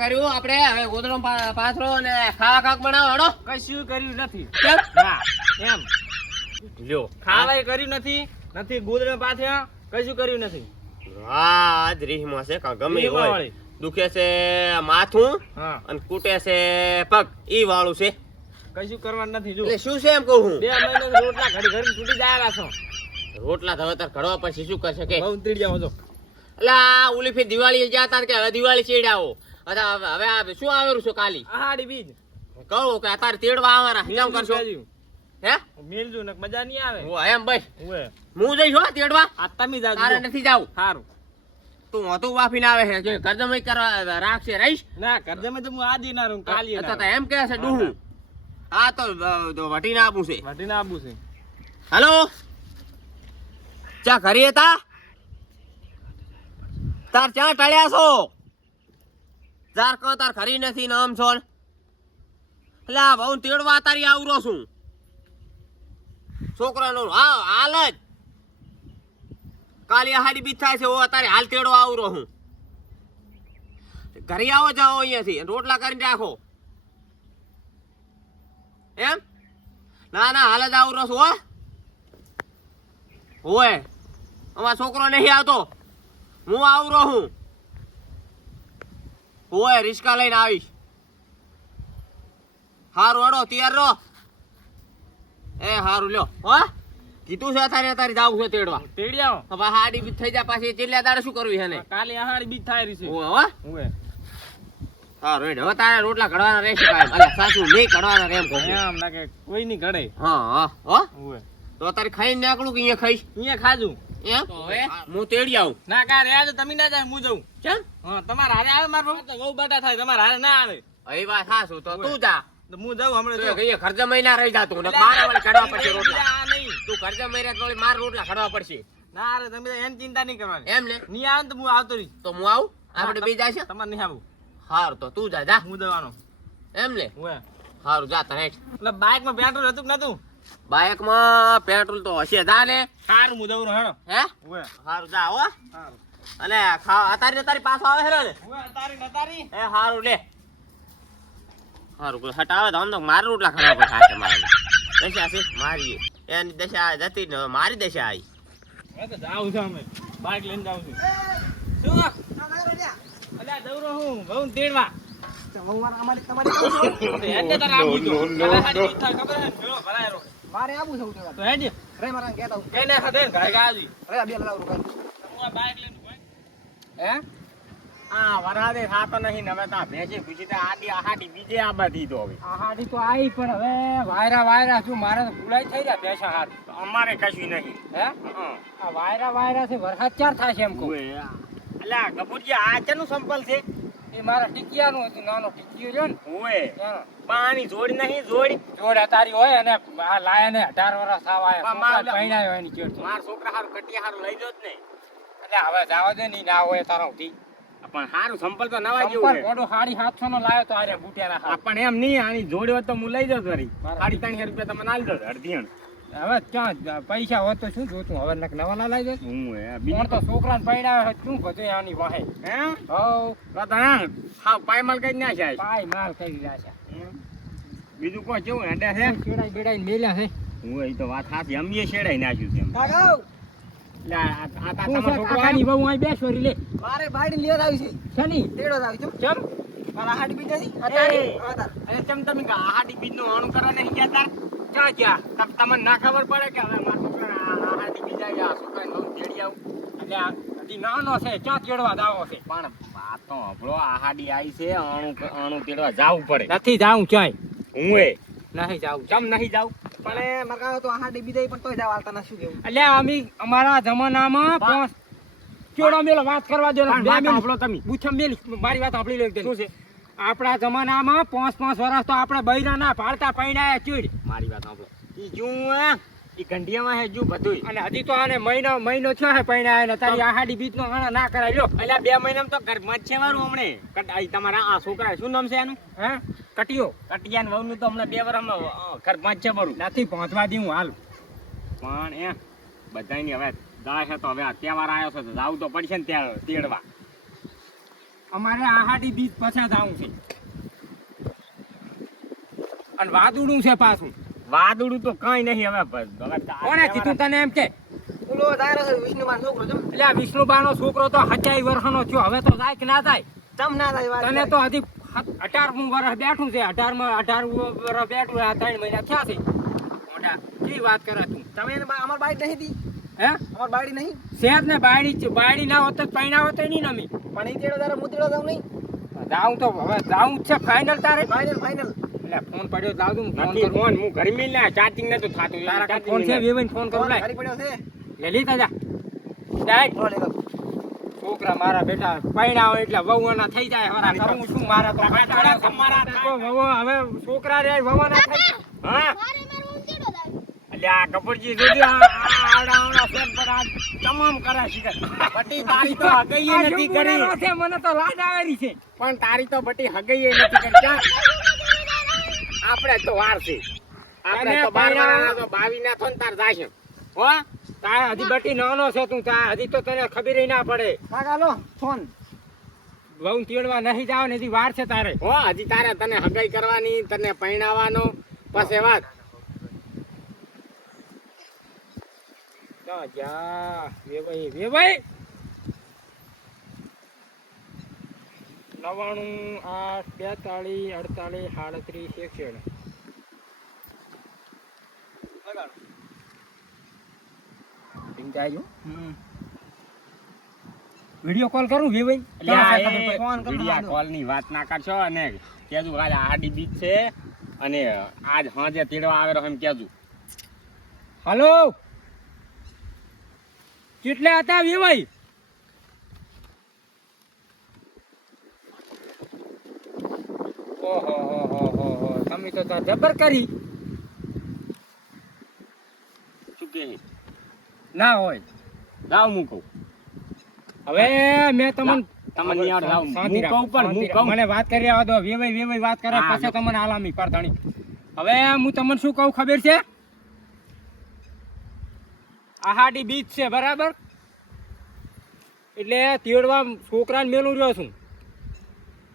કર્યું? આપણે હવે ગોદડો પાથરો અને ખાવા કાક બનાવો હેડો. કશું કર્યું નથી. એમ. લ્યો. ખાવા કર્યું નથી નથી ગોદડો પાથ્યા કશું કર્યું નથી. હા આજ રીહમાં છે કા ગમે હોય. દુખે છે માથું અને કૂટે છે પગ. ઈ વાળું છે. કશું કરવાનું નથી જો. શું છે એમ કહું હું? બે મહિના રોટલા ઘડી ઘડી તૂટી જાય છો. રોટલા ધવે તાર ઘડવા પછી શું કરશે કે? બહુ તીડ જાવ છો એટલે આ ફેર દિવાળી ગયા તાર કે હવે દિવાળી ચેડાવો હવે હવે આ શું આવેલું છે કાલી? આહાડી બીજ. કહું કે અત્યારે તેડવા આવવાના કેમ કરશો? હે? મેલજુ ને મજા નહીં આવે. હું એમ ભાઈ. હું જઈશ હો તેડવા. આ તમે જાવ તારે નથી જાવ. સારું તું હતું વાફીને આવે છે કે કરજમઈ કરવા રાખશે રહીશ? ના કરજે તો હું આજી ના રહું કાલી તો એમ કે છે ડૂહું. આ તો વટી ના આપું છે. વટીને આપું છે. હેલો? ચા ઘરી હતા? તાર ચા ટળ્યા છો? તાર કહો તાર ખરી નથી ને આમ છો. એટલે આ બહુ તેડવા તારી આવરો છું. છોકરાનો હા, હાલ જ. કાલે હાડી બી થાય છે, ઓ અત્યારે હાલ તેડવા આવરો હું. ઘરે આવો જાઓ અહીંયાથી રોટલા કરીને રાખો. એમ? ના ના, હાલ જ આવરો છું હોય અમારો છોકરો નહીં આવતો. હું આવરો હું. હોય રિક્ષા લઈને આવીશ. હારું અડો તૈયાર રહો. એ હારું લ્યો. હો? કીધું છે તારે તારે જાવું છે તેડવા. તેડ્યા હવે હાડી બી થઈ જાય પાછી ચેલ્યા તારે શું કરવું છે ને? કાલે હાડી બીજ થાય રહી છે. હો ઓએ હારું એડ હવે તારે રોટલા ઘડવાના રહેશે કાંઈ અરે સાસુ નહીં ઘડવાના રેમ કહું એમ ના કે કોઈ નહીં ઘડે હા? હા હો તો તારે ખાઈને નીકળું કે અહીંયા ખાઈશ? અહીંયા ખાજુ. હું? તેડી આવું. ના કા રે આજે તમે ના જાય હું જઉં. કેમ? હા તમારા હારે આવે મારો બાપ તો બહુ બટા થાય તમારા હારે ના આવે. એ વાત સાસુ તો તું જા. તો હું જાઉં હમણાં તો જો. કહીએ ખર્ચા મહિના રહી જા તું મારા વાળ કાઢવા પડશે રોટલા. આ નહીં. તું ખર્ચા મહિના તો માર રોટલા કાઢવા પડશે. ના અરે તમે એમ ચિંતા નહીં કરવાની. એમ ને? નહીં આવે તો હું આવતો રહી તો હું આવું? આપણે બે જાય છે તમારે નહીં આવું હાર તો તું જા જા. હું જવાનો. એમ ને? હું હારું જા તને એટલે બાઇકમાં પેટ્રોલ હતું કે નતું બાઇકમાં પેટ્રોલ તો હશે જા ને સારું હું જવું હેડો. હે? સારું જા હો. અને ખા અતારી તારી પાછો આવે છે ને. અતારી તારી નતારી એ સારું લે. સારું કોઈ હટાવે તો આમ તો મારે રોટલા ખાવા પડે હાથે મારે. દશા છે મારી એની દશા જતી ને મારી દશા આવી. હવે તો જાઉં છું અમે. બાઇક લઈને જાઉં છું. શું? અલ્યા દવરો હું. બહુ તેડવા. તો હેડે આવું. મારે આવું છે ઉઠેવા તો હેડે. રે મારા કહેતા હું કઈ ના ઘરે ગાજી. રે બે લાવ રૂપિયા હું આ બાઇક લઈને ભાઈ. હે? આ વરાદે થાતો નહીં હવે તા ભેંસી ખુશી તે આડી આહાડી બીજે આબા દીધો હવે. આહાડી તો આવી પણ હવે વાયરા વાયરા શું મારે તો ભૂલાઈ થઈ રહ્યા ભેસા હાર. અમારે કશું નહીં. હે? આ વાયરા વાયરા છે વરસાદ ચાર થાય છે એમ કહું? એટલે ગબુજી આ ચેનું સંપલ છે? એ મારા ટીકિયાનું હતું નાનો ટીકિયો રહ્યો ને. ઓએ પાણી જોડી નહીં જોડી. જોડ અતારી હોય અને આ લાયા ને અઢાર વર્ષ આવ આયા. માર- પરણાયો એની ચેડ. માર છોકરા હારું કટિયા હારું લઈ જોત ને. એટલે હવે જાવા દે ની ના હોય તારો થી પણ હારું સંપલ તો નવા જેવું છે. ગોડો સાડી સાતસો નો લાયો તો આરે બુટિયાના હાથ. પણ એમ નહીં આની જોડ્યો તો હું લઈ જાત વળી હાડી સાડી ત્રણસો રૂપિયા તમે નાલી દો અડધી હવે ક્યાં પૈસા હોત તો શું જોતું? હવે નક નવા લઈ લાવી દે હું હે બીજું તો છોકરાને પડ્યા છે શું બધું આની વાહે? હે? હવ. તો તો હા પાય માલ કઈ ના જાય. પાય માલ કઈ રહ્યા છે. બીજું કોઈ કેવું હેડે છે? છેડાઈ બેડાઈ મેલ્યા છે? હું એ તો વાત સાચી અમીએ છેડાઈ નાખ્યું છે. કાકા આ આ- આ શું તમારો છે છોકરો કાકાની બહુ અહીં લે. મારે આવી છે. શની? તેડો આવી છો. મારા હાડી બીજ અતારી. અરે કેમ તમે હાડી બીજનું આણું કરવા નહીં ગયા તાર? ક્યાં ગયા તમને ના ખબર પડે કે હવે મારા આ બીજા બહુ તેડી આવું? એટલે આ હજી નાનો છે ક્યાં તેડવા જાવો છે? પણ વાત તો હંભળો આહાડી આવી છે અણુ અણુ તેડવા જાવું પડે. નથી જાઉં ક્યાંય. હું એ? નહીં જાઉં કેમ નહીં જાવું? પણ મારા કાકા તો હાડી બીજા પણ તોય જાવ હાલતા શું કેવું? એટલે અમે અમારા જમાનામાં પાંચ ચોડો મેલો વાત કરવા દો ને. તમે. પૂછો મેલી મારી વાત આપણી લો શું છે? આપણા જમાનામાં પાંચ પાંચ વર્ષ તો આપણે બૈરા ના પાડતા પૈણાયા ચીડ. મારી વાત સાંભળો. ઈ જું ઈ ગંઢિયામાં હે જુ બધું અને હજી તો આને મહિનો મહિનો થયો હે પૈણા આને તારી આહાડી બીજ નો ના કરાય. લ્યો. એટલે બે મહિનામાં તો ઘરમાં જ છે મારું હમણે. કટાઈ તમારા આ છોકરા શું નામ છે એનું હે? કટિયો. કટિયાન વહુનું તો હમણાં બે વર્ષમાં ઘરમાં જ છે મારું. નથી પહોંચવા દઉં હાલ. પણ એ બધાની હવે જાય છે તો હવે અત્યાવાર આવ્યો છે તો જાવું તો પડશે ને ત્યાં તેડવા. અમારે આહાડી બીજ પછા જાવું છે. અને વાદુડું છે પાછું. વાદળું તો કઈ નહીં હવે કોને કીધું તને એમ કે? ઓલો તારો છે છોકરો જો એટલે આ વિષ્ણુબાનો છોકરો તો હજાઈ વર્ષનો થયો હવે તો જાય કે ના થાય તમ ના થાય તને તો હજી અઢારમું વર્ષ બેઠું છે અઢારમાં અઢાર વર્ષ બેઠું આ ત્રણ મહિના થયા છે. મોટા કેવી વાત કરે તું? તમે અમાર બાઈક નહીં દી હે? અમાર બાડી નહીં? શેર ને બાડી છે. બાયડી ના હોત તો પૈણા હોત નહીં નમી. પણ ઈ તેડો તારે મુતડો જાવ નહીં? જાઉં તો હવે જાઉં છે ફાઇનલ તારે? ફાઇનલ ફાઇનલ એટલે ફોન પડ્યો લાવ દઉં ફોન કરું. ફોન હું ગરમી ને ચાર્જિંગ નતું થાતું. તારા ફોન છે? નહીં. ફોન કરું લાય. પડ્યો છે? લે લી તાજા ડાયરેક્ટ છોકરા મારા બેટા પૈણાઓ એટલે વહુઓના થઈ જાય. હરા કરું શું મારા તો થોડા તમારા તો વહુ હવે છોકરા રે વહુઓના થઈ હા? અલ્યા કપૂરજી જોજો આવડા આવડા પર આ તમામ કરે છે. બટી તારી તો હગઈ નથી કરી. મને તો લાજ આવેલી છે. પણ તારી તો બટી હગઈ નથી કરી? આપણે તો વાર છે. આપણે તો બાર વાળાના તો બાવી ના થોન તાર જાશે. હો? તાર હજી બટી નાનો છે તું તાર હજી તો તને ખબર ના પડે. કાકા લો ફોન. વહુ તેડવા નહીં જાવ ને હજી વાર છે તારે. હો હજી તારે તને હગાઈ કરવાની તને પૈણાવાનો પછી વાત. જા, જા વેવાઈ વેવાઈ. નવાણું આઠ બેતાળીસ અડતાલીસ સાડત્રીસ એકસઠ વીડિયો કોલ કરું વિડિયા હાલો. કોલની વાત ના કરશો અને કેજુ કાલે આડી બીજ છે અને આજ સાંજે તેડવા આવેલો એમ કેજુ હલો? કેટલા હતા વેવાઈ ઓહો હો હો હો હો તમે તો તાર જબર કરી. ના હોય. લાવ હું કહું. હવે મેં તમને તમને યાર લાવ. હું કહું પણ, હું કહું. મને વાત કરી આવો દો વેવાઈ વેવાઈ વાત કરે પછી તમને આલામી પરધણી હવે હું તમને શું કહું ખબર છે? આહાડી બીચ છે બરાબર? એટલે તેડવા છોકરાને મેલું રહ્યો છું.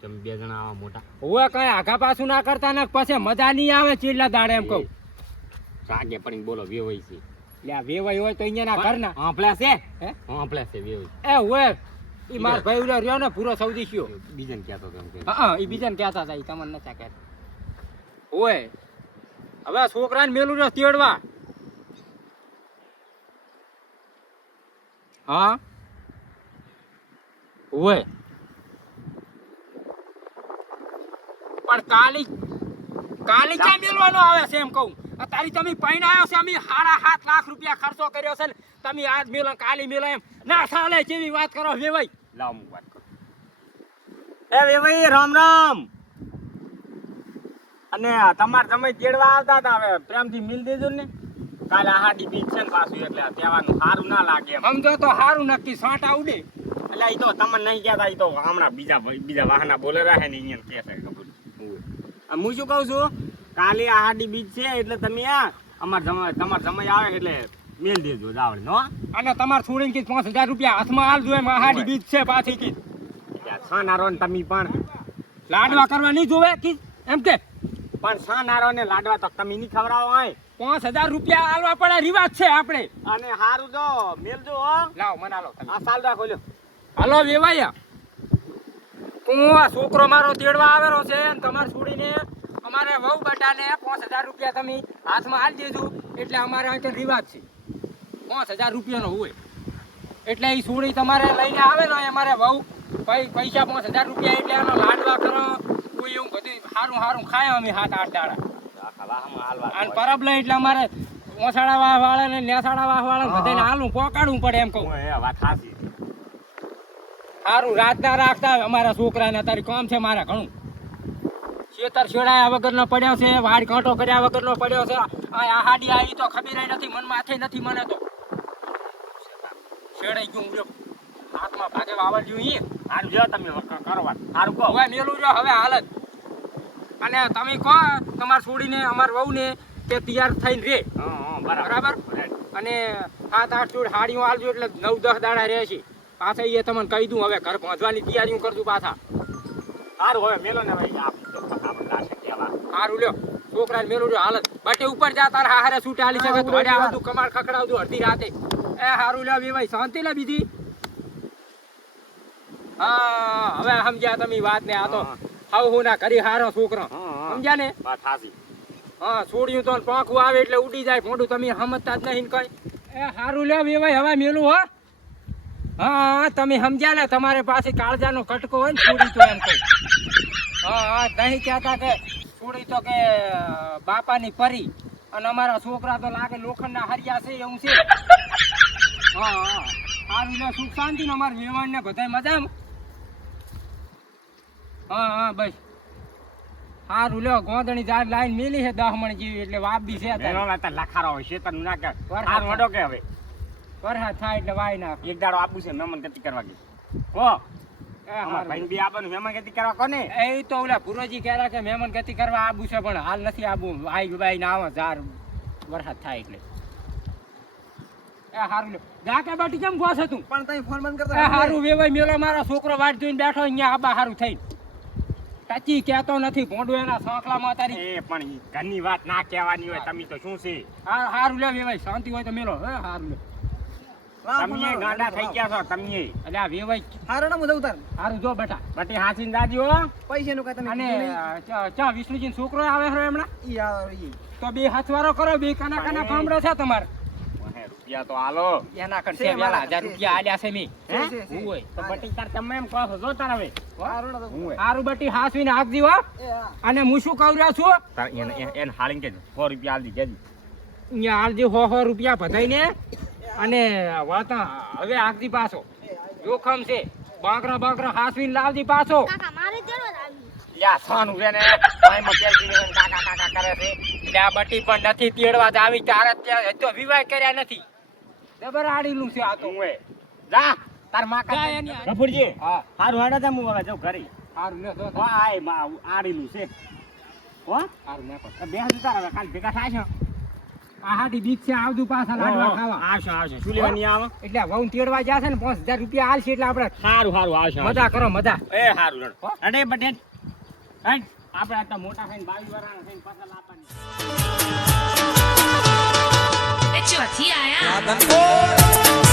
તમે બે જણા આવા મોટા. હવે કઈ આઘા પાછું ના કરતા ને પછી મજા નહીં આવે ચીડલા દાડે એમ કહું. સાગે પડીને બોલો વેવાઈ છે. એટલે આ વેવાઈ હોય તો અહીંયા ઘરના. હાંભળ્યા છે? હે? હાંભળ્યા છે વેવાય એ હોય ઈ માર ભાઈ ઉલ્યો રહ્યો ને પૂરો સૌદી થયો. બીજન કહેતો હતો કે. હા એ બીજાને કહેતા હતા ઈ તમને નતા કહેતા. હોય હવે છોકરાને મેલું રહ્યો તેડવા. હા? હોય પણ કાલી કાલી ક્યાં મેળવાનો આવે છે એમ કહું? અત્યારે તમે પૈણ આવ્યો છે અમે સાડા સાત લાખ રૂપિયા ખર્ચો કર્યો છે ને તમે આજ મેલો કાલી મેલો એમ. ના સાલે જેવી વાત કરો વેવાઈ. લાવ હું વાત કરું. એ વેવાઈ રામ રામ. અને તમારે તમે તેડવા આવતા હતા હવે પ્રેમથી મિલ દેજો ને. કાલે આહાડી બીજ છે ને પાછું એટલે કહેવાનું સારું ના લાગે સમજો તો સારું નક્કી સાંટા ઉડે. એટલે એ તો તમે નહીં કહેતા એ તો હમણાં બીજા બીજા વાહના બોલે રહે ને અહીંયા કહે છે. ખબર આ હું શું કહું છું? કાલે આહાડી બીચ છે એટલે તમે આ અમાર સમય તમાર સમય આવે એટલે મેલ દેજો જાવડે નો અને તમારે છોડીને કીધું પાંચ હજાર રૂપિયા હાથમાં હાલજો એમ હાડી બીજ છે પાછી કી છાનારો ને તમે પણ લાડવા કરવા નહીં જોવે કી એમ કે? પણ છાનારો ને લાડવા તો તમે નહીં ખવડાવો હોય પાંચ હજાર રૂપિયા હાલવા પડે રિવાજ છે આપણે. અને હારું જો મેલજો લાવ મને મના લો તમે આ સાલ રાખો લ્યો. હાલો વેવાયા. હું આ છોકરો મારો તેડવા આવેલો છે અને તમારે છોડીને અમારે વહુ બટાને પાંચ હજાર રૂપિયા તમે હાથમાં હાલ દેજો. એટલે અમારે અહીં રિવાજ છે. પાંચ હજાર રૂપિયાનો હોય. એટલે એ છોડી તમારે લઈને આવેલો હોય અમારે વહુ. પૈસા પાંચ હજાર રૂપિયા એટલે એનો લાડવા કરો. કોઈ એવું બધું સારું સારું ખાય અમે હાથ આઠ દાડા. અને પરબ લઈ એટલે અમારે ઓસાડા વાહ વાળા ને નેસાડા વાહ વાળા બધાને હાલું પોકાડવું પડે એમ કહું. વાત સાચી. સારું રાતના રાખતા અમારા છોકરાને તારી કામ છે મારા ઘણું. ખેતર છેડાયા વગરનો પડ્યો છે વાડ કાંટો કર્યા વગરનો પડ્યો છે. આ હાડી આવી તો ખબર નથી મનમાં માથે નથી મને તો. છેડાઈ ગયું ઉડ્યો હાથમાં ભાગે જોયું ઈ. હારું જો તમે કરો વાત હારું કહો. હવે મેલું જો હવે હાલત. અને તમે કહો તમારે છોડીને અમાર વહુને તે તૈયાર થઈને રે. હા હા બરાબર. બરાબર? અને સાત આઠ જોડ હાડીઓ હાલજો એટલે નવ દસ દાડા રહે છે પાછા એ તમને કહી દઉં હવે ઘર પહોંચવાની તૈયારી હું કરજો પાછા. સારું હવે મેલો ને ભાઈ સારું લ્યો છોકરા મેલો જો હાલત. બટે ઉપર જા તાર હારે છૂટ હાલી શકે. તો અડે આવતું કમાડ ખખડાવતું અડધી રાતે. એ હારું લ્યો બે ભાઈ શાંતિ લે બીજી. હા હવે સમજ્યા તમે વાત ને આ તો હાવ હું ના કરી હારો છોકરો. સમજ્યા ને? વાત હા છોડ્યું તો પાંખું આવે એટલે ઉડી જાય. મોઢું તમે સમજતા જ નહીં કઈ. એ સારું લ્યો બે ભાઈ હવે મેલું હો. હા તમે સમજ્યા ને તમારે પાસે કાળજાનો કટકો હોય ને છોડી તો એમ કઈ. હા હા નહીં કહેતા કે છોડી તો કે બાપાની પરી. અને અમારા છોકરા તો લાગે લોખંડના હરિયા છે એવું છે. હા હા. સારું સુખ શાંતિ ને અમારા વેવાણ ને બધા મજામાં. હા હા બસ. સારું લ્યો ગોંધણી ઝાડ લાઈન મેલી છે દહ મણ જેવી એટલે વાપ બી છે લખારો હોય છે તને ના કે હવે. વરસાદ થાય એટલે વાય નાખ. એક દાડો આપું છે મહેમાન ગતિ કરવા ગઈ. કો એ અમાર હારું. ભાઈ બી આપવાનું મહેમાન ગતિ કરવા કોને? એ તો ઓલા પૂર્વજી કહેતા કે મહેમાન ગતિ કરવા આબુ છે પણ હાલ નથી આબુ આઈ બાઈ ના આવે ઝાર વરસાદ થાય એટલે. એ હારું કે બાટી કેમ ગોસ હતું? પણ તમે ફોન બંધ કરતા હારું વેવાય મેલો મારો છોકરો વાટ જોઈને બેઠો અહીંયા આબા હારું થઈને. ટચી કહેતો નથી ભોંડું એના સાંકલામાં તારી. એ પણ ઘરની વાત ના કહેવાની હોય તમે તો શું છે? હા હારું લે વેવાય શાંતિ હોય તો મેલો. હે હારું લે તમે ગાંડા થઈ ગયા છો તમે. એટલે આ વેવાય હારો ના મુજબ ઉતાર હારું જો બેટા. બટી હાસીન દાજી હો. પૈસા નું કઈ તમે અને ચા- વિષ્ણુજી છોકરો આવે હરો હમણાં? ઈ આવે ઈ. તો બે હાથવારો કરો બે કાના કાના અરે. છે તમાર. રૂપિયા તો હાલો એના કરશે છે વેલા હજાર રૂપિયા આલ્યા છે મી. હે? હોય. તો બટી તાર તમે એમ કહો જો તાર હવે. હારો બટી હાસવીને હાકજી હો. અને હું શું કહું રહ્યા છું? એને એને- હાલીને કેજો સો રૂપિયા આલી કેજી અહીંયા હાલજી હો હો રૂપિયા ભધાઈને અને વાતા હવે આગથી પાછો. જોખમ છે. બાંકરા બાંકરા હાસવીને લાવજી પાછો. કાકા મારે જરૂર આવી. યા સોનું છે ને પાણીમાં પેલથી ને કાકા કાકા કરે છે. એટલે બટી પણ નથી તેડવા જ આવી. તારે ત્યાં તો વિવાહ કર્યા નથી. જબર આડીલું છે આ તો. હું જા તારમાં જા એની હારે. હા. હારું હાડા જા હું હવે જાઉં ઘરે. હારું લ્યો જો. હો આય આડેલું છે. હો? હારું નાખો તો બે હજુ તાર હવે કાલ ભેગા થાય છે. આ હાડી બીક છે પાછા લાડવા ખાવા. આવશે આવશે. શું લેવાની આવે એટલે વહુ તેડવા જશે ને પાંચ હજાર રૂપિયા હાલશે એટલે આપણે સારું સારું આવશે. મજા કરો મજા. એ સારું રડો. હો? અડે બટેટ હટ. આપણે આ મોટા થઈને બાવી વાળા થઈને પાછા લાવવાની. ચોથી આયા.